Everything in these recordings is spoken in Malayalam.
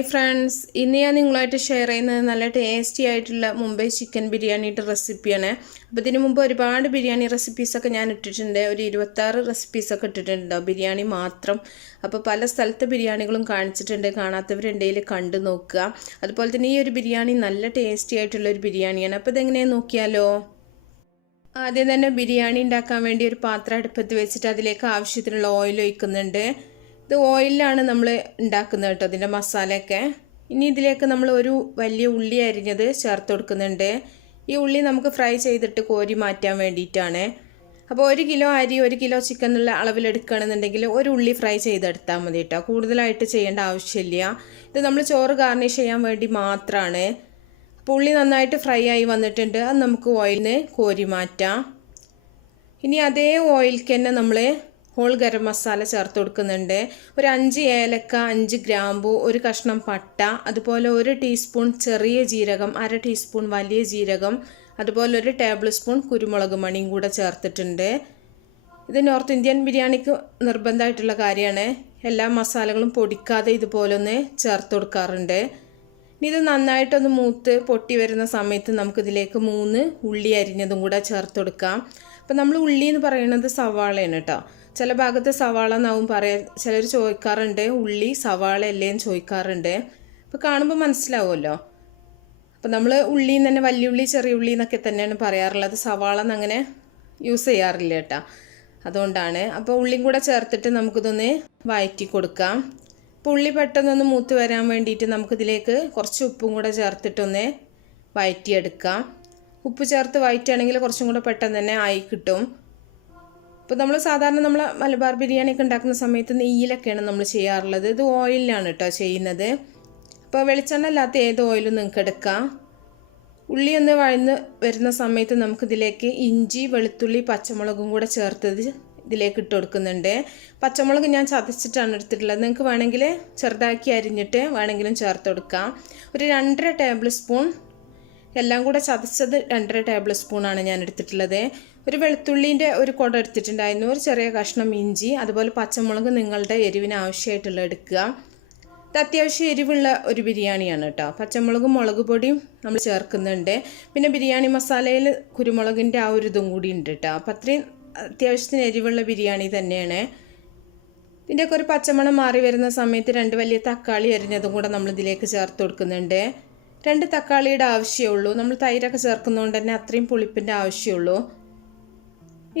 ഹായ് ഫ്രണ്ട്സ്, ഇന്ന് ഞാൻ നിങ്ങളായിട്ട് ഷെയർ ചെയ്യുന്നത് നല്ല ടേസ്റ്റി ആയിട്ടുള്ള മുംബൈ ചിക്കൻ ബിരിയാണിയുടെ റെസിപ്പിയാണ്. അപ്പോൾ ഇതിനു മുമ്പ് ഒരുപാട് ബിരിയാണി റെസിപ്പീസൊക്കെ ഞാൻ ഇട്ടിട്ടുണ്ട്. ഒരു 26 റെസിപ്പീസൊക്കെ ഇട്ടിട്ടുണ്ടോ ബിരിയാണി മാത്രം. അപ്പോൾ പല സ്ഥലത്തെ ബിരിയാണികളും കാണിച്ചിട്ടുണ്ട്. കാണാത്തവരുണ്ടെങ്കിൽ കണ്ടു നോക്കുക. അതുപോലെ തന്നെ ഈ ഒരു ബിരിയാണി നല്ല ടേസ്റ്റി ആയിട്ടുള്ള ഒരു ബിരിയാണിയാണ്. അപ്പോൾ ഇതെങ്ങനെയാണ് നോക്കിയാലോ. ആദ്യം തന്നെ ബിരിയാണി ഉണ്ടാക്കാൻ വേണ്ടി ഒരു പാത്രം അടുപ്പത്ത് വെച്ചിട്ട് അതിലേക്ക് ആവശ്യത്തിനുള്ള ഓയിൽ ഒഴിക്കുന്നുണ്ട്. ഇത് ഓയിലാണ് നമ്മൾ ഉണ്ടാക്കുന്നത് കേട്ടോ, ഇതിൻ്റെ മസാലയൊക്കെ. ഇനി ഇതിലേക്ക് നമ്മൾ ഒരു വലിയ ഉള്ളി അരിഞ്ഞത് ചേർത്ത് കൊടുക്കുന്നുണ്ട്. ഈ ഉള്ളി നമുക്ക് ഫ്രൈ ചെയ്തിട്ട് കോരി മാറ്റാൻ വേണ്ടിയിട്ടാണ്. അപ്പോൾ 1 കിലോ അരി 1 കിലോ ചിക്കൻ എന്നുള്ള അളവിലെടുക്കുകയാണെന്നുണ്ടെങ്കിൽ ഒരു ഉള്ളി ഫ്രൈ ചെയ്തെടുത്താൽ മതി കേട്ടോ, കൂടുതലായിട്ട് ചെയ്യേണ്ട ആവശ്യമില്ല. ഇത് നമ്മൾ ചോറ് ഗാർണിഷ് ചെയ്യാൻ വേണ്ടി മാത്രമാണ്. അപ്പോൾ ഉള്ളി നന്നായിട്ട് ഫ്രൈ ആയി വന്നിട്ടുണ്ട്. അത് നമുക്ക് ഓയിലിൽ നിന്ന് കോരി മാറ്റാം. ഇനി അതേ ഓയിലിക്ക് തന്നെ നമ്മൾ ഹോൾ ഗരം മസാല ചേർത്ത് കൊടുക്കുന്നുണ്ട്. ഒരു 5 ഏലക്ക, 5 ഗ്രാമ്പു, ഒരു കഷ്ണം പട്ട, അതുപോലെ 1 ടീസ്പൂൺ ചെറിയ ജീരകം, 1/2 ടീസ്പൂൺ വലിയ ജീരകം, അതുപോലെ 1 ടേബിൾ സ്പൂൺ കുരുമുളക് മണിയും കൂടെ ചേർത്തിട്ടുണ്ട്. ഇത് നോർത്ത് ഇന്ത്യൻ ബിരിയാണിക്ക് നിർബന്ധമായിട്ടുള്ള കാര്യമാണ്. എല്ലാ മസാലകളും പൊടിക്കാതെ ഇതുപോലെ ഒന്ന് ചേർത്ത് കൊടുക്കാറുണ്ട്. ഇനി ഇത് നന്നായിട്ടൊന്ന് മൂത്ത് പൊട്ടി വരുന്ന സമയത്ത് നമുക്കിതിലേക്ക് 3 ഉള്ളി അരിഞ്ഞതും കൂടെ ചേർത്ത് കൊടുക്കാം. അപ്പം നമ്മൾ ഉള്ളി എന്ന് പറയുന്നത് സവാളയാണ് കേട്ടോ. ചില ഭാഗത്ത് സവാള എന്നാവും പറയാം. ചിലർ ചോദിക്കാറുണ്ട് ഉള്ളി സവാള അല്ലേന്ന് ചോദിക്കാറുണ്ട്. അപ്പോൾ കാണുമ്പോൾ മനസ്സിലാവുമല്ലോ. അപ്പോൾ നമ്മൾ ഉള്ളിന്ന് തന്നെ വലിയ ഉള്ളി ചെറിയ ഉള്ളി എന്നൊക്കെ തന്നെയാണ് പറയാറുള്ളത്. സവാള എന്നങ്ങനെ യൂസ് ചെയ്യാറില്ല കേട്ടോ, അതുകൊണ്ടാണ്. അപ്പോൾ ഉള്ളിയും കൂടെ ചേർത്തിട്ട് നമുക്കിതൊന്ന് വഴറ്റി കൊടുക്കാം. അപ്പോൾ ഉള്ളി പെട്ടെന്നൊന്ന് മൂത്ത് വരാൻ വേണ്ടിയിട്ട് നമുക്കിതിലേക്ക് കുറച്ച് ഉപ്പും കൂടെ ചേർത്തിട്ടൊന്ന് വഴറ്റിയെടുക്കാം. ഉപ്പ് ചേർത്ത് വഴറ്റുകയാണെങ്കിൽ കുറച്ചും കൂടെ പെട്ടെന്ന് തന്നെ ആയി കിട്ടും. ഇപ്പോൾ നമ്മൾ സാധാരണ നമ്മൾ മലബാർ ബിരിയാണിയൊക്കെ ഉണ്ടാക്കുന്ന സമയത്ത് നെയ്യിലൊക്കെയാണ് നമ്മൾ ചെയ്യാറുള്ളത്. ഇത് ഓയിലാണ് കേട്ടോ ചെയ്യുന്നത്. അപ്പോൾ വെളിച്ചെണ്ണ അല്ലാത്ത ഏത് ഓയിലും നിങ്ങൾക്ക് എടുക്കാം. ഉള്ളി ഒന്ന് വഴന്ന് വരുന്ന സമയത്ത് നമുക്കിതിലേക്ക് ഇഞ്ചി, വെളുത്തുള്ളി, പച്ചമുളകും കൂടെ ചേർത്തത് ഇതിലേക്ക് ഇട്ട് കൊടുക്കുന്നുണ്ട്. പച്ചമുളക് ഞാൻ ചതച്ചിട്ടാണ് എടുത്തിട്ടുള്ളത്. നിങ്ങൾക്ക് വേണമെങ്കിൽ ചെറുതാക്കി അരിഞ്ഞിട്ട് വേണമെങ്കിലും ചേർത്ത് കൊടുക്കാം. ഒരു 2.5 ടേബിൾ സ്പൂൺ എല്ലാം കൂടെ ചതച്ചത് 2.5 ടേബിൾ സ്പൂണാണ് ഞാൻ എടുത്തിട്ടുള്ളത്. ഒരു വെളുത്തുള്ളീൻ്റെ ഒരു കുട എടുത്തിട്ടുണ്ടായിരുന്നു. ഒരു ചെറിയ കഷ്ണം ഇഞ്ചി, അതുപോലെ പച്ചമുളക് നിങ്ങളുടെ എരിവിന് ആവശ്യമായിട്ടുള്ള എടുക്കുക. ഇത് അത്യാവശ്യം എരിവുള്ള ഒരു ബിരിയാണിയാണ് കേട്ടോ. പച്ചമുളകും മുളക് പൊടിയും നമ്മൾ ചേർക്കുന്നുണ്ട്. പിന്നെ ബിരിയാണി മസാലയിൽ കുരുമുളകിൻ്റെ ആ ഒരു ഇതും കൂടി ഉണ്ട് കേട്ടോ. അപ്പോൾ അത്രയും അത്യാവശ്യത്തിന് എരിവുള്ള ബിരിയാണി തന്നെയാണ്. ഇതിൻ്റെയൊക്കെ ഒരു പച്ചമണം മാറി വരുന്ന സമയത്ത് 2 വലിയ തക്കാളി അരിഞ്ഞതും കൂടെ നമ്മൾ ഇതിലേക്ക് ചേർത്ത് കൊടുക്കുന്നുണ്ട്. 2 തക്കാളിയുടെ ആവശ്യമുള്ളൂ. നമ്മൾ തൈരൊക്കെ ചേർക്കുന്നതുകൊണ്ട് തന്നെ അത്രയും പുളിപ്പിൻ്റെ ആവശ്യമുള്ളൂ.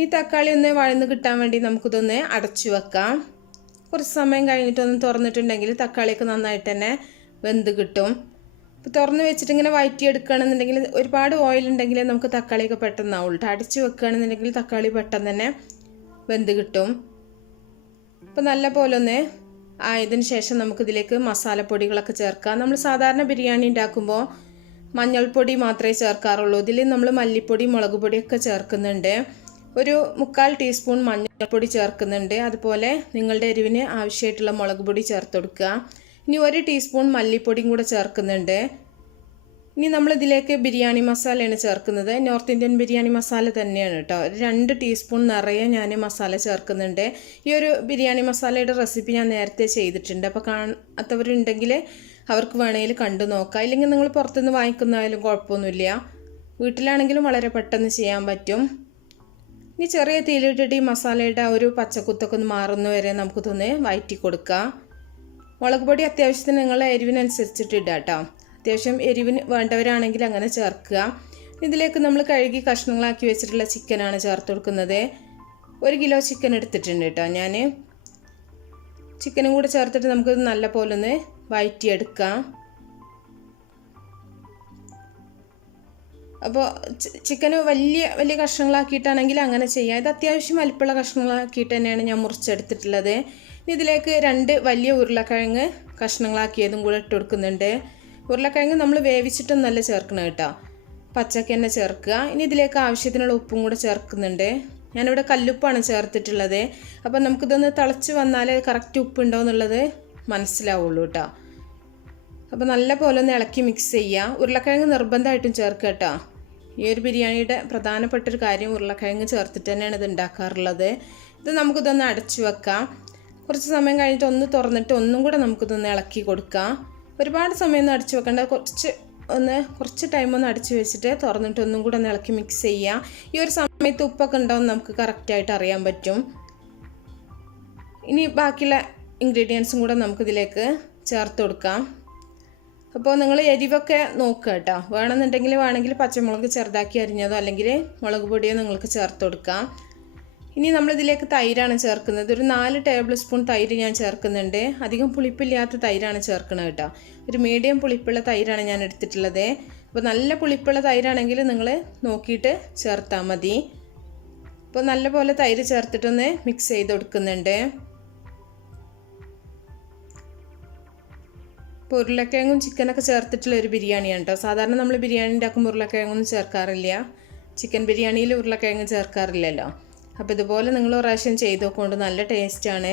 ഈ തക്കാളി ഒന്ന് വഴന്ന് കിട്ടാൻ വേണ്ടി നമുക്കിതൊന്ന് അടച്ചു വെക്കാം. കുറച്ച് സമയം കഴിഞ്ഞിട്ടൊന്ന് തുറന്നിട്ടുണ്ടെങ്കിൽ തക്കാളിയൊക്കെ നന്നായിട്ട് തന്നെ വെന്ത് കിട്ടും. ഇപ്പോൾ തുറന്ന് വെച്ചിട്ട് ഇങ്ങനെ വഴറ്റിയെടുക്കുകയാണെന്നുണ്ടെങ്കിൽ ഒരുപാട് ഓയിൽ ഉണ്ടെങ്കിൽ നമുക്ക് തക്കാളിയൊക്കെ പെട്ടെന്നാവുള്ളൂ. അടച്ചു വെക്കുകയാണെന്നുണ്ടെങ്കിൽ തക്കാളി പെട്ടെന്ന് തന്നെ വെന്ത് കിട്ടും. അപ്പോൾ നല്ല പോലെ ഒന്ന് ആയതിനു ശേഷം നമുക്കിതിലേക്ക് മസാലപ്പൊടികളൊക്കെ ചേർക്കാം. നമ്മൾ സാധാരണ ബിരിയാണി ഉണ്ടാക്കുമ്പോൾ മഞ്ഞൾപ്പൊടി മാത്രമേ ചേർക്കാറുള്ളൂ. ഇതിൽ നമ്മൾ മല്ലിപ്പൊടി, മുളക് പൊടിയൊക്കെ ചേർക്കുന്നുണ്ട്. ഒരു 1/4 ടീസ്പൂൺ മഞ്ഞൾപ്പൊടി ചേർക്കുന്നുണ്ട്. അതുപോലെ നിങ്ങളുടെ എരിവിന് ആവശ്യമായിട്ടുള്ള മുളക് പൊടി ചേർത്ത് കൊടുക്കുക. ഇനി 1 ടീസ്പൂൺ മല്ലിപ്പൊടിയും കൂടെ ചേർക്കുന്നുണ്ട്. ഇനി നമ്മളിതിലേക്ക് ബിരിയാണി മസാലയാണ് ചേർക്കുന്നത്. നോർത്ത് ഇന്ത്യൻ ബിരിയാണി മസാല തന്നെയാണ് കേട്ടോ. 2 ടീസ്പൂൺ നിറയെ ഞാൻ മസാല ചേർക്കുന്നുണ്ട്. ഈ ഒരു ബിരിയാണി മസാലയുടെ റെസിപ്പി ഞാൻ നേരത്തെ ചെയ്തിട്ടുണ്ട്. അപ്പോൾ കാണാത്തവരുണ്ടെങ്കിൽ അവർക്ക് വേണമെങ്കിൽ കണ്ടു നോക്കാം. ഇല്ലെങ്കിൽ നിങ്ങൾ പുറത്തുനിന്ന് വാങ്ങിക്കുന്നതായാലും കുഴപ്പമൊന്നുമില്ല. വീട്ടിലാണെങ്കിലും വളരെ പെട്ടെന്ന് ചെയ്യാൻ പറ്റും. ഇനി ചെറിയ തീയിലിട്ടിട്ട് ഈ മസാലയുടെ ഒരു പച്ചക്കുത്തൊക്കെ ഒന്ന് മാറുന്ന വരെ നമുക്കിതൊന്ന് വഴറ്റി കൊടുക്കാം. മുളക് പൊടി അത്യാവശ്യത്തിന് നിങ്ങളുടെ എരിവിനനുസരിച്ചിട്ട് ഇടുക കേട്ടോ. അത്യാവശ്യം എരിവിന് വേണ്ടവരാണെങ്കിൽ അങ്ങനെ ചേർക്കുക. ഇതിലേക്ക് നമ്മൾ കഴുകി കഷ്ണങ്ങളാക്കി വെച്ചിട്ടുള്ള ചിക്കനാണ് ചേർത്ത് കൊടുക്കുന്നത്. 1 കിലോ ചിക്കൻ എടുത്തിട്ടുണ്ട് കേട്ടോ ഞാൻ. ചിക്കനും കൂടെ ചേർത്തിട്ട് നമുക്കിത് നല്ല പോലെ ഒന്ന് വഴറ്റിയെടുക്കാം. അപ്പോൾ ചിക്കന് വലിയ വലിയ കഷ്ണങ്ങളാക്കിയിട്ടാണെങ്കിൽ അങ്ങനെ ചെയ്യാം. ഇത് അത്യാവശ്യം വലിപ്പമുള്ള കഷ്ണങ്ങളാക്കിയിട്ട് തന്നെയാണ് ഞാൻ മുറിച്ചെടുത്തിട്ടുള്ളത്. ഇനി ഇതിലേക്ക് 2 വലിയ ഉരുളക്കിഴങ്ങ് കഷ്ണങ്ങളാക്കിയതും കൂടെ ഇട്ട് കൊടുക്കുന്നുണ്ട്. ഉരുളക്കിഴങ്ങ് നമ്മൾ വേവിച്ചിട്ടൊന്നല്ല ചേർക്കണം കേട്ടോ, പച്ചക്ക് തന്നെ ചേർക്കുക. ഇനി ഇതിലേക്ക് ആവശ്യത്തിനുള്ള ഉപ്പും കൂടെ ചേർക്കുന്നുണ്ട്. ഞാനിവിടെ കല്ലുപ്പാണ് ചേർത്തിട്ടുള്ളത്. അപ്പോൾ നമുക്കിതൊന്ന് തിളച്ച് വന്നാൽ കറക്റ്റ് ഉപ്പുണ്ടോ എന്നുള്ളത് മനസ്സിലാവുള്ളൂ കേട്ടോ. അപ്പോൾ നല്ല പോലെ ഒന്ന് ഇളക്കി മിക്സ് ചെയ്യുക. ഉരുളക്കിഴങ്ങ് നിർബന്ധമായിട്ടും ചേർക്കുക കേട്ടോ. ഈ ഒരു ബിരിയാണിയുടെ പ്രധാനപ്പെട്ടൊരു കാര്യം ഉരുളക്കിഴങ്ങ് ചേർത്തിട്ട് തന്നെയാണ് ഇത് ഉണ്ടാക്കാറുള്ളത്. ഇത് നമുക്കിതൊന്ന് അടച്ചു വെക്കാം. കുറച്ച് സമയം കഴിഞ്ഞിട്ട് ഒന്ന് തുറന്നിട്ട് ഒന്നും കൂടെ നമുക്കിതൊന്ന് ഇളക്കി കൊടുക്കാം. ഒരുപാട് സമയമൊന്നും അടച്ചു വെക്കേണ്ട, കുറച്ച് ടൈം ഒന്ന് അടച്ചു വെച്ചിട്ട് തുറന്നിട്ട് ഒന്നും കൂടെ ഒന്ന് ഇളക്കി മിക്സ് ചെയ്യുക. ഈ ഒരു സമയത്ത് ഉപ്പൊക്കെ ഉണ്ടാവും നമുക്ക് കറക്റ്റായിട്ട് അറിയാൻ പറ്റും. ഇനി ബാക്കിയുള്ള ഇൻഗ്രീഡിയൻസും കൂടെ നമുക്കിതിലേക്ക് ചേർത്ത് കൊടുക്കാം. അപ്പോൾ നിങ്ങൾ എരിവൊക്കെ നോക്കുക കേട്ടോ. വേണമെങ്കിൽ പച്ചമുളക് ചെറുതാക്കി അരിഞ്ഞതോ അല്ലെങ്കിൽ മുളക് പൊടിയോ നിങ്ങൾക്ക് ചേർത്ത് കൊടുക്കാം. ഇനി നമ്മളിതിലേക്ക് തൈരാണ് ചേർക്കുന്നത്. ഒരു 4 ടേബിൾ സ്പൂൺ തൈര് ഞാൻ ചേർക്കുന്നുണ്ട്. അധികം പുളിപ്പില്ലാത്ത തൈരാണ് ചേർക്കുന്നത് കേട്ടോ. ഒരു മീഡിയം പുളിപ്പുള്ള തൈരാണ് ഞാൻ എടുത്തിട്ടുള്ളത്. അപ്പോൾ നല്ല പുളിപ്പുള്ള തൈരാണെങ്കിൽ നിങ്ങൾ നോക്കിയിട്ട് ചേർത്താൽ മതി. അപ്പോൾ നല്ലപോലെ തൈര് ചേർത്തിട്ടൊന്ന് മിക്സ് ചെയ്ത് കൊടുക്കുന്നുണ്ട്. ഇപ്പോൾ ഉരുളക്കിഴങ്ങും ചിക്കനൊക്കെ ചേർത്തിട്ടുള്ള ഒരു ബിരിയാണിയാണ് കേട്ടോ. സാധാരണ നമ്മൾ ബിരിയാണി ഉണ്ടാക്കുമ്പോൾ ഉരുളക്കിഴങ്ങൊന്നും ചേർക്കാറില്ല. ചിക്കൻ ബിരിയാണിയിൽ ഉരുളക്കിഴങ്ങ് ചേർക്കാറില്ലല്ലോ. അപ്പോൾ ഇതുപോലെ നിങ്ങൾ ഒരു പ്രാവശ്യം ചെയ്ത് നോക്കുകൊണ്ട് നല്ല ടേസ്റ്റാണ്.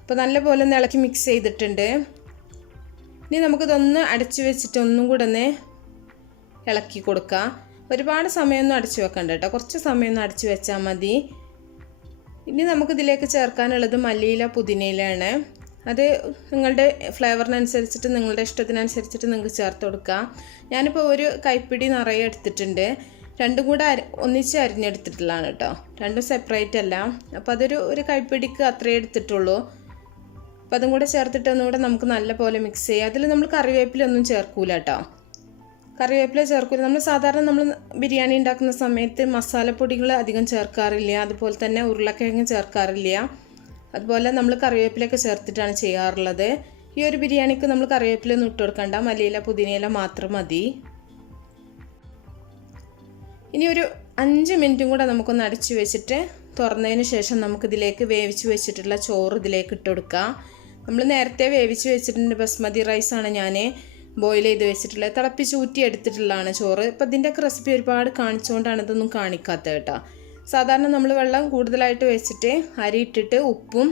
അപ്പോൾ നല്ലപോലെ ഒന്ന് ഇളക്കി മിക്സ് ചെയ്തിട്ടുണ്ട്. ഇനി നമുക്കിതൊന്ന് അടച്ചു വെച്ചിട്ട് ഒന്നും കൂടെ ഒന്ന് ഇളക്കി കൊടുക്കാം. ഒരുപാട് സമയമൊന്നും അടച്ചു വെക്കണ്ട കേട്ടോ, കുറച്ച് സമയമൊന്നും അടച്ചു വെച്ചാൽ മതി. ഇനി നമുക്കിതിലേക്ക് ചേർക്കാനുള്ളത് മല്ലിയില പുതിനയിലാണ്. അത് നിങ്ങളുടെ ഫ്ലേവറിനനുസരിച്ചിട്ട് നിങ്ങളുടെ ഇഷ്ടത്തിനനുസരിച്ചിട്ട് നിങ്ങൾക്ക് ചേർത്ത് കൊടുക്കാം. ഞാനിപ്പോൾ ഒരു കൈപ്പിടി നിറയെ എടുത്തിട്ടുണ്ട്. രണ്ടും കൂടെ ഒന്നിച്ച് അരിഞ്ഞെടുത്തിട്ടുള്ളതാണ് കേട്ടോ, രണ്ടും സെപ്പറേറ്റ് അല്ല. അപ്പോൾ ഒരു കൈപ്പിടിക്ക് അത്രയേ എടുത്തിട്ടുള്ളൂ. അപ്പോൾ അതും കൂടെ ചേർത്തിട്ട് ഒന്നുകൂടെ നമുക്ക് നല്ലപോലെ മിക്സ് ചെയ്യാം. അതിൽ നമ്മൾ കറിവേപ്പിലൊന്നും ചേർക്കൂല കേട്ടോ, കറിവേപ്പില ചേർക്കൂല. നമ്മൾ ബിരിയാണി ഉണ്ടാക്കുന്ന സമയത്ത് മസാലപ്പൊടികൾ അധികം ചേർക്കാറില്ല, അതുപോലെ തന്നെ ഉരുളക്കിഴങ്ങ് ചേർക്കാറില്ല. അതുപോലെ നമ്മൾ കറിവേപ്പിലൊക്കെ ചേർത്തിട്ടാണ് ചെയ്യാറുള്ളത്. ഈ ഒരു ബിരിയാണിക്ക് നമ്മൾ കറിവേപ്പിലൊന്നും ഇട്ട് കൊടുക്കണ്ട, മല്ലിയില പുതിനയില മാത്രം മതി. ഇനി ഒരു 5 മിനിറ്റും കൂടെ നമുക്കൊന്ന് അടച്ചു വെച്ചിട്ട് തുറന്നതിന് ശേഷം നമുക്കിതിലേക്ക് വേവിച്ച് വെച്ചിട്ടുള്ള ചോറ് ഇതിലേക്ക് ഇട്ട് കൊടുക്കാം. നമ്മൾ നേരത്തെ വേവിച്ച് വെച്ചിട്ടുണ്ട്, ബസ്മതി റൈസാണ് ഞാൻ ബോയിൽ ചെയ്ത് വെച്ചിട്ടുള്ളത്. തിളപ്പിച്ച് ഊറ്റി എടുത്തിട്ടുള്ളതാണ് ചോറ്. ഇപ്പോൾ ഇതിൻ്റെയൊക്കെ റെസിപ്പി ഒരുപാട് കാണിച്ചുകൊണ്ടാണ് ഇതൊന്നും കാണിക്കാത്തത് കേട്ടോ. സാധാരണ നമ്മൾ വെള്ളം കൂടുതലായിട്ട് വെച്ചിട്ട് അരി ഇട്ടിട്ട് ഉപ്പും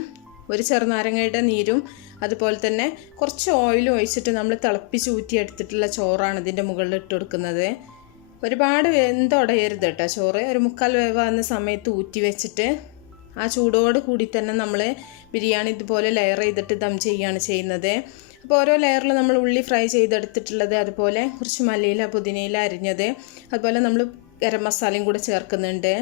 ഒരു ചെറുനാരങ്ങയുടെ നീരും അതുപോലെ തന്നെ കുറച്ച് ഓയിലും ഒഴിച്ചിട്ട് നമ്മൾ തിളപ്പിച്ച് ഊറ്റി എടുത്തിട്ടുള്ള ചോറാണ് ഇതിൻ്റെ മുകളിൽ ഇട്ട് കൊടുക്കുന്നത്. ഒരുപാട് വെന്തുടയരുത് കേട്ടോ ചോറ്. ഒരു 3/4 വേവാകുന്ന സമയത്ത് ഊറ്റി വെച്ചിട്ട് ആ ചൂടോട് കൂടി തന്നെ നമ്മൾ ബിരിയാണി ഇതുപോലെ ലെയർ ചെയ്തിട്ട് ദം ചെയ്യുകയാണ് ചെയ്യുന്നത്. അപ്പോൾ ഓരോ ലെയറിൽ നമ്മൾ ഉള്ളി ഫ്രൈ ചെയ്തെടുത്തിട്ടുള്ളത്, അതുപോലെ കുറച്ച് മല്ലിയില പുതിനയില അരിഞ്ഞത്, അതുപോലെ നമ്മൾ ഗരം മസാലയും കൂടെ ചേർക്കുന്നുണ്ട്.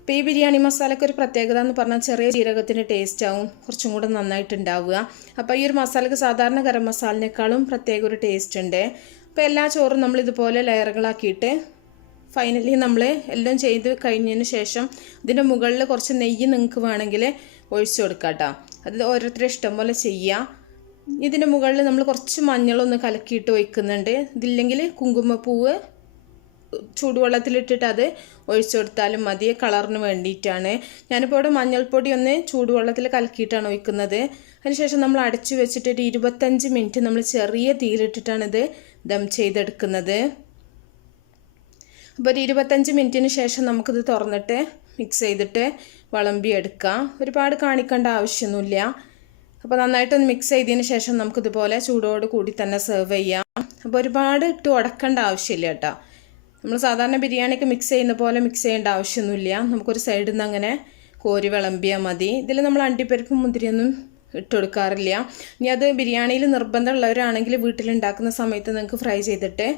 അപ്പോൾ ഈ ബിരിയാണി മസാലയ്ക്ക് ഒരു പ്രത്യേകത എന്ന് പറഞ്ഞാൽ ചെറിയ ജീരകത്തിൻ്റെ ടേസ്റ്റ് ആവും കുറച്ചും കൂടെ നന്നായിട്ടുണ്ടാവുക. അപ്പോൾ ഈ ഒരു മസാലയ്ക്ക് സാധാരണ ഗരം മസാലിനേക്കാളും പ്രത്യേക ഒരു ടേസ്റ്റ് ഉണ്ട്. അപ്പോൾ എല്ലാ ചോറും നമ്മൾ ഇതുപോലെ ലെയറുകളാക്കിയിട്ട് ഫൈനലി നമ്മൾ എല്ലാം ചെയ്ത് കഴിഞ്ഞതിന് ശേഷം ഇതിൻ്റെ മുകളിൽ കുറച്ച് നെയ്യ് നിങ്ങൾക്ക് വേണമെങ്കിൽ ഒഴിച്ചു കൊടുക്കാം കേട്ടോ. അത് ഓരോരുത്തരുടെ ഇഷ്ടം പോലെ ചെയ്യുക. ഇതിൻ്റെ മുകളിൽ നമ്മൾ കുറച്ച് മഞ്ഞളൊന്ന് കലക്കിയിട്ട് ഒഴിക്കുന്നുണ്ട്. ഇതില്ലെങ്കിൽ കുങ്കുമപ്പൂവ് ചൂടുവെള്ളത്തിലിട്ടിട്ട് അത് ഒഴിച്ചു കൊടുത്താലും മതി, കളറിന് വേണ്ടിയിട്ടാണ്. ഞാനിപ്പോൾ ഇവിടെ മഞ്ഞൾപ്പൊടി ഒന്ന് ചൂടുവെള്ളത്തിൽ കലക്കിയിട്ടാണ് ഒഴിക്കുന്നത്. അതിനുശേഷം നമ്മൾ അടച്ചു വെച്ചിട്ട് ഒരു 25 മിനിറ്റ് നമ്മൾ ചെറിയ തീയിലിട്ടിട്ടാണിത് ദം ചെയ്തെടുക്കുന്നത്. അപ്പോൾ ഒരു 25 മിനിറ്റിന് ശേഷം നമുക്കിത് തുറന്നിട്ട് മിക്സ് ചെയ്തിട്ട് വിളമ്പിയെടുക്കാം. ഒരുപാട് കാണിക്കേണ്ട ആവശ്യമൊന്നുമില്ല. അപ്പോൾ നന്നായിട്ടൊന്ന് മിക്സ് ചെയ്തതിന് ശേഷം നമുക്കിതുപോലെ ചൂടോട് കൂടി തന്നെ സെർവ് ചെയ്യാം. അപ്പോൾ ഒരുപാട് ഇട്ട് ഉടക്കേണ്ട ആവശ്യമില്ല കേട്ടോ. നമ്മൾ സാധാരണ ബിരിയാണിക്ക് മിക്സ് ചെയ്യുന്ന പോലെ മിക്സ് ചെയ്യേണ്ട ആവശ്യമൊന്നുമില്ല. നമുക്കൊരു സൈഡിൽ നിന്ന് അങ്ങനെ കോരി വിളമ്പിയാൽ മതി. ഇതിൽ നമ്മൾ അണ്ടിപ്പരിപ്പും മുന്തിരിയൊന്നും ഇട്ട് കൊടുക്കാറില്ല. ഇനി അത് ബിരിയാണിയിൽ നിർബന്ധമുള്ളവരാണെങ്കിൽ വീട്ടിലുണ്ടാക്കുന്ന സമയത്ത് നിങ്ങൾക്ക് ഫ്രൈ ചെയ്തിട്ട്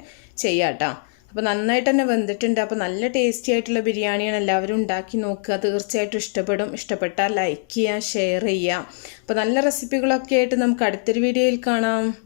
ചെയ്യാം കേട്ടോ. അപ്പോൾ നന്നായിട്ട് തന്നെ വെന്തിട്ടുണ്ട്. അപ്പോൾ നല്ല ടേസ്റ്റി ആയിട്ടുള്ള ബിരിയാണിയാണ്. എല്ലാവരും ഉണ്ടാക്കി നോക്കുക, തീർച്ചയായിട്ടും ഇഷ്ടപ്പെടും. ഇഷ്ടപ്പെട്ടാൽ ലൈക്ക് ചെയ്യുക, ഷെയർ ചെയ്യുക. അപ്പോൾ നല്ല റെസിപ്പികളൊക്കെ ആയിട്ട് നമുക്ക് അടുത്തൊരു വീഡിയോയിൽ കാണാം.